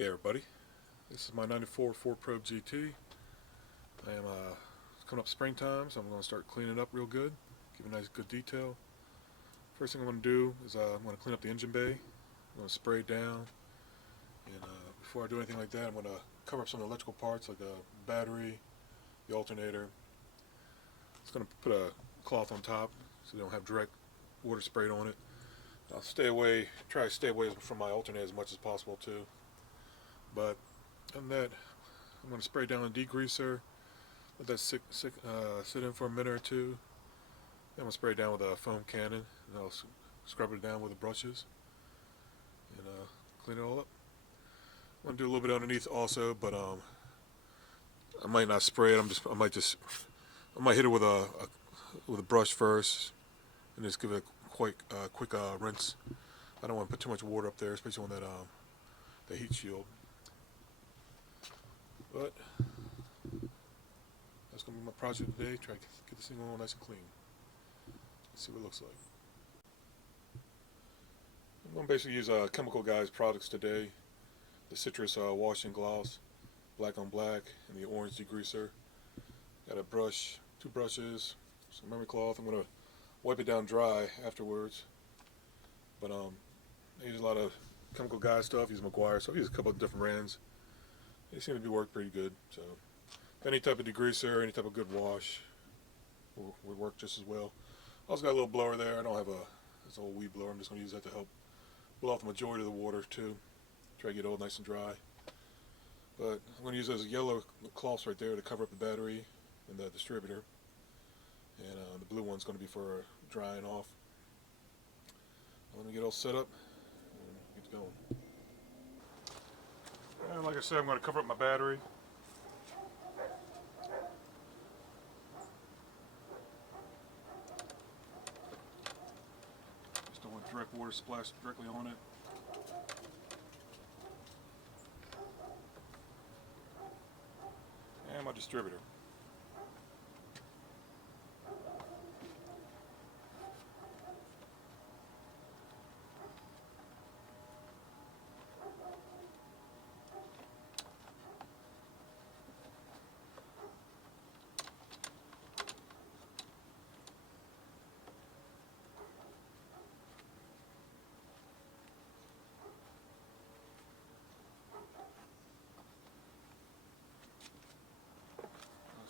Hey everybody, this is my 94 Ford Probe GT. I am it's coming up springtime, so I'm going to start cleaning it up real good, give it a nice good detail. First thing I'm going to do is I'm going to clean up the engine bay. I'm going to spray it down, and before I do anything like that, I'm going to cover up some of the electrical parts like the battery, the alternator. It's going to put a cloth on top so they don't have direct water sprayed on it. I'll try to stay away from my alternator as much as possible too. But other than that, I'm going to spray down a degreaser, let that sit in for a minute or two. Then I'm going to spray it down with a foam cannon, and I'll scrub it down with the brushes and clean it all up. I'm going to do a little bit underneath also, but I might not spray it. I might hit it with a brush first, and just give it a quick rinse. I don't want to put too much water up there, especially on that heat shield. But that's going to be my project today. Try to get this thing all nice and clean. Let's see what it looks like. I'm going to basically use Chemical Guys products today. The citrus wash and gloss, black on black, and the orange degreaser. Got a brush, two brushes, some memory cloth. I'm going to wipe it down dry afterwards. But I use a lot of Chemical Guys stuff. I use McGuire, so I use a couple of different brands. They seem to be working pretty good. So any type of degreaser, any type of good wash would work just as well. I also got a little blower there. I don't have this old weed blower. I'm just going to use that to help blow off the majority of the water too. Try to get it all nice and dry. But I'm going to use those yellow cloths right there to cover up the battery and the distributor. And the blue one's going to be for drying off. I'm going to get all set up and get going. And like I said, I'm going to cover up my battery. Just don't want direct water splashed directly on it. And my distributor.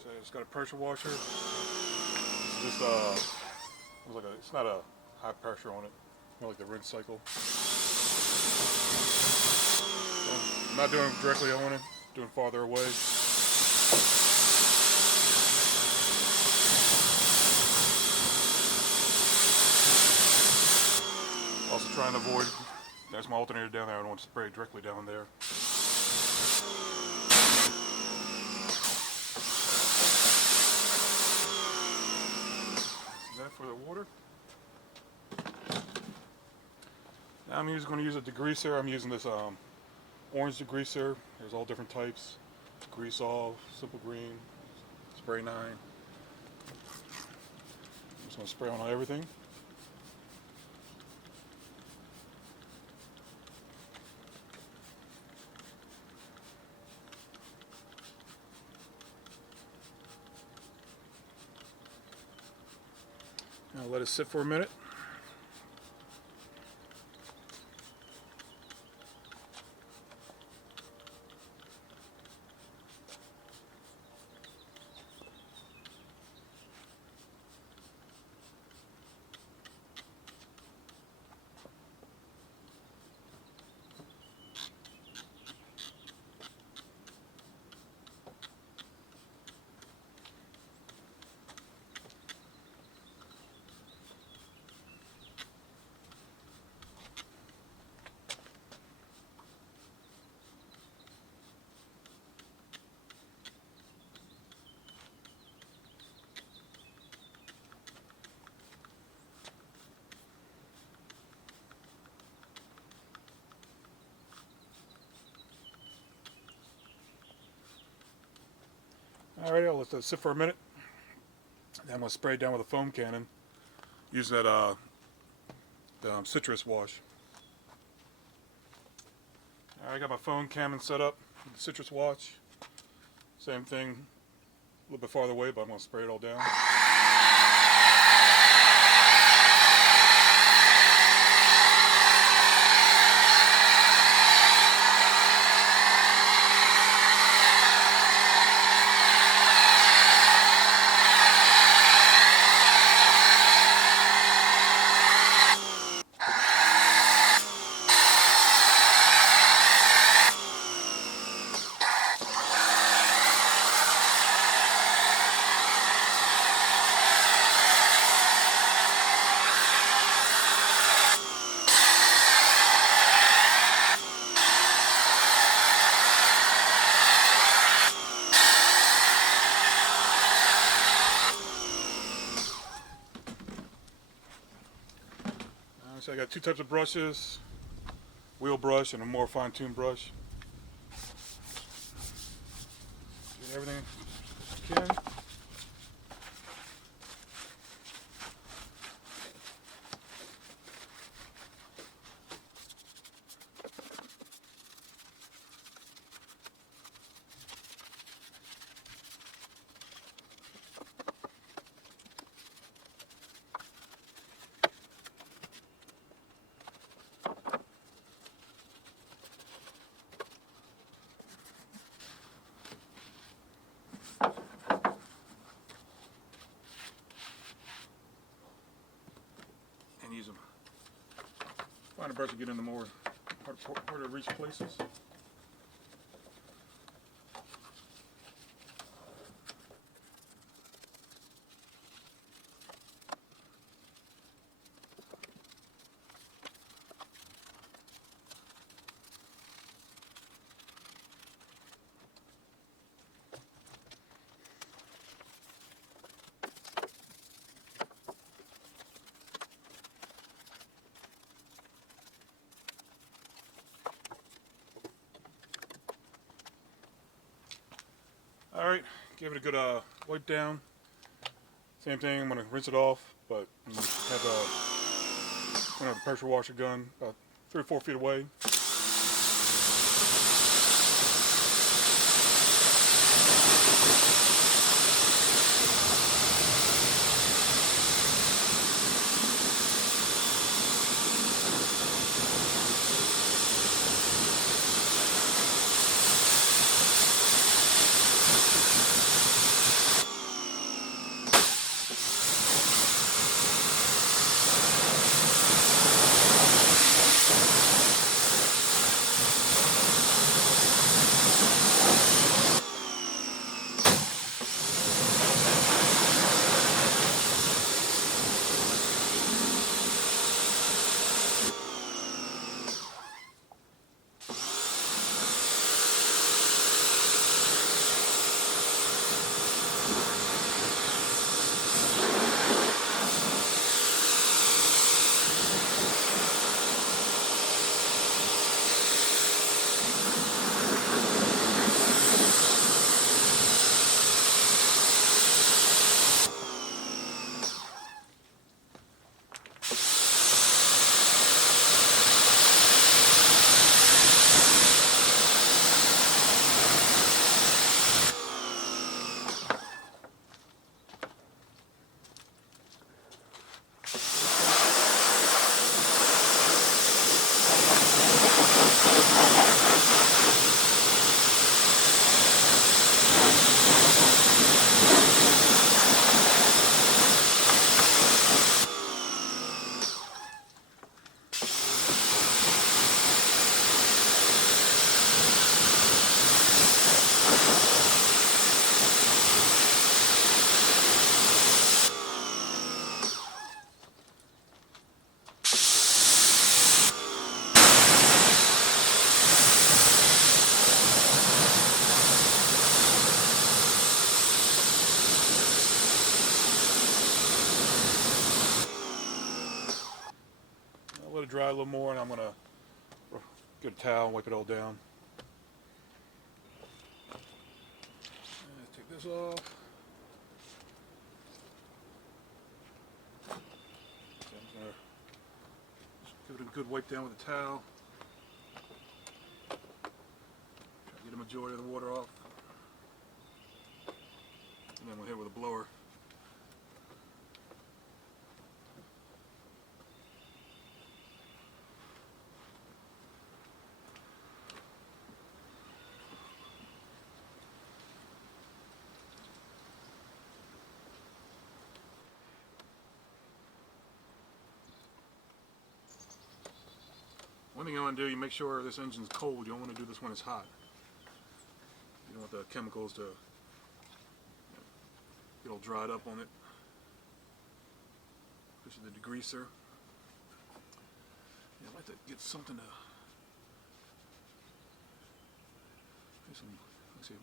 So it's got a pressure washer. It's just it's not a high pressure on it, more like the rinse cycle. So I'm not doing it directly on it, doing farther away. Also trying to avoid, there's my alternator down there, I don't want to spray directly down there. That for the water. Now I'm going to use a degreaser. I'm using this orange degreaser. There's all different types. Grease All, Simple Green, Spray 9. I'm just going to spray on everything. Now let it sit for a minute. Alright, I'll let that sit for a minute. Then I'm going to spray it down with a foam cannon using that the citrus wash. I got my phone Canon set up, the Citrus watch. Same thing, a little bit farther away, but I'm going to spray it all down. So I got two types of brushes, wheel brush and a more fine-tuned brush. Get everything you can. And use them. Find a brush to get into more hard to reach places. Alright, give it a good wipe down. Same thing, I'm going to rinse it off, but I'm going to have a pressure washer gun about 3 or 4 feet away. Let it dry a little more, and I'm going to get a towel and wipe it all down. Take this off. So I'm going to give it a good wipe down with a towel. majority of the water off. And then we'll hit with a blower. One thing you want to do, you make sure this engine's cold. You don't want to do this when it's hot. You don't want the chemicals to get all dried up on it, especially the degreaser. Yeah, I'd like to get something to,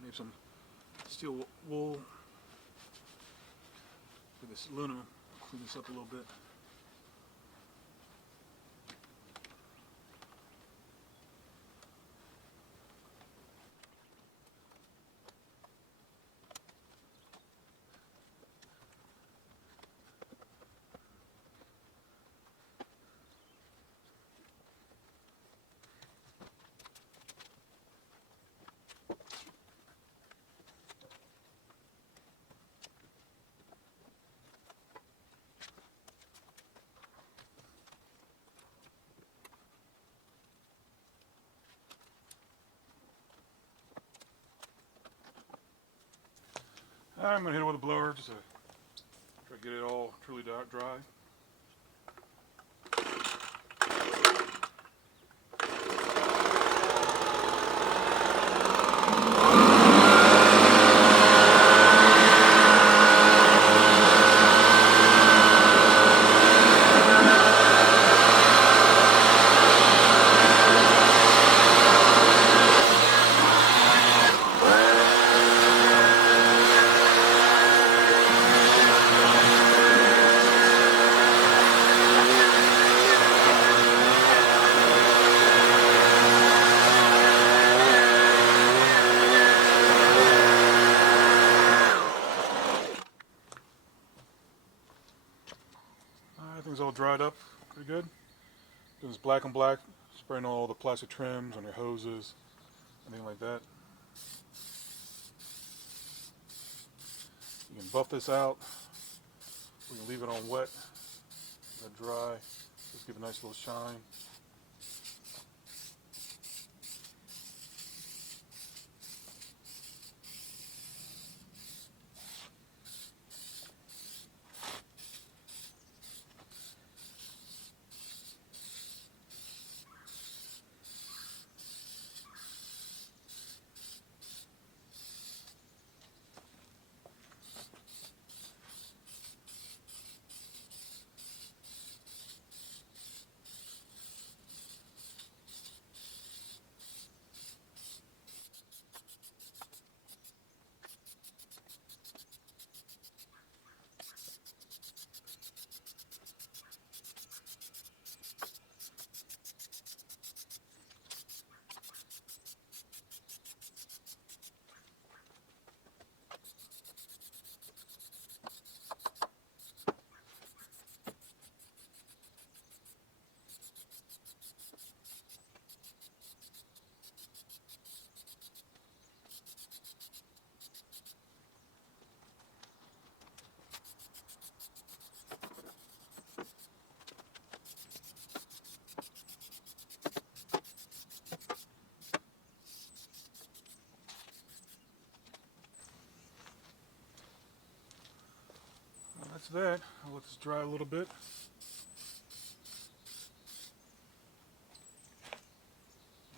maybe some steel wool for this aluminum. Clean this up a little bit. I'm going to hit it with a blower just to try to get it all truly dry. Everything's all dried up pretty good. Doing this black on black, spraying all the plastic trims on your hoses, anything like that. You can buff this out. We can leave it on wet, let it dry, just give it a nice little shine. That's that. I'll let this dry a little bit.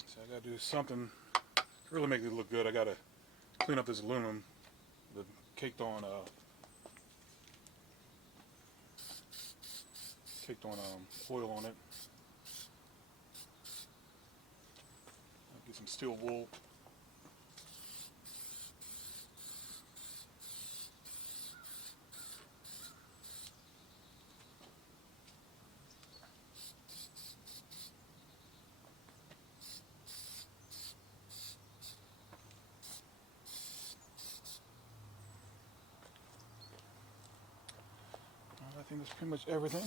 So I gotta do something to really make it look good. I gotta clean up this aluminum, the caked on oil on it. I'll get some steel wool. I think that's pretty much everything.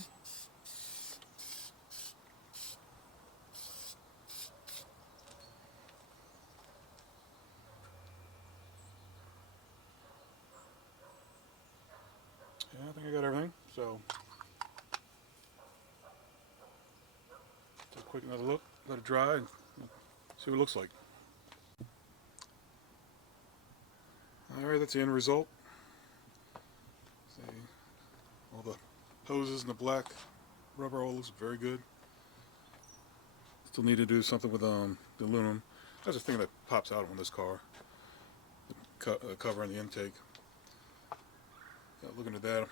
quick another look, let it dry, and see what it looks like. Alright, that's the end result. See, all the hoses and the black rubber all looks very good. Still need to do something with the aluminum. That's the thing that pops out on this car. The cover and the intake. Looking at that, I'm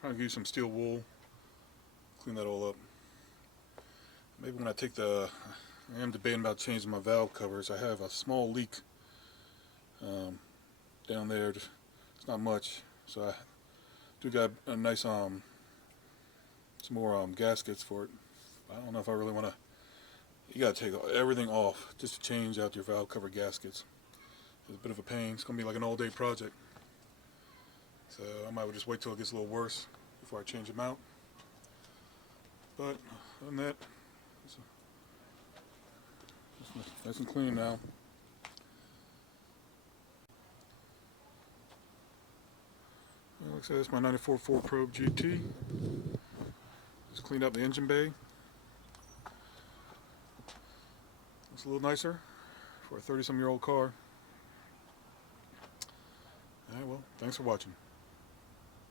trying to use some steel wool, clean that all up. Maybe when I take I am debating about changing my valve covers. I have a small leak down there. It's not much, so I do got a nice some more gaskets for it. I don't know if I really want to. You gotta take everything off just to change out your valve cover gaskets. It's a bit of a pain. It's gonna be like an all-day project. So I might just wait till it gets a little worse before I change them out. But other than that, it's nice and clean now. Well, like I said, this is my 94 4Probe GT. Just cleaned up the engine bay. It's a little nicer for a 30-some-year-old car. Alright, well, thanks for watching.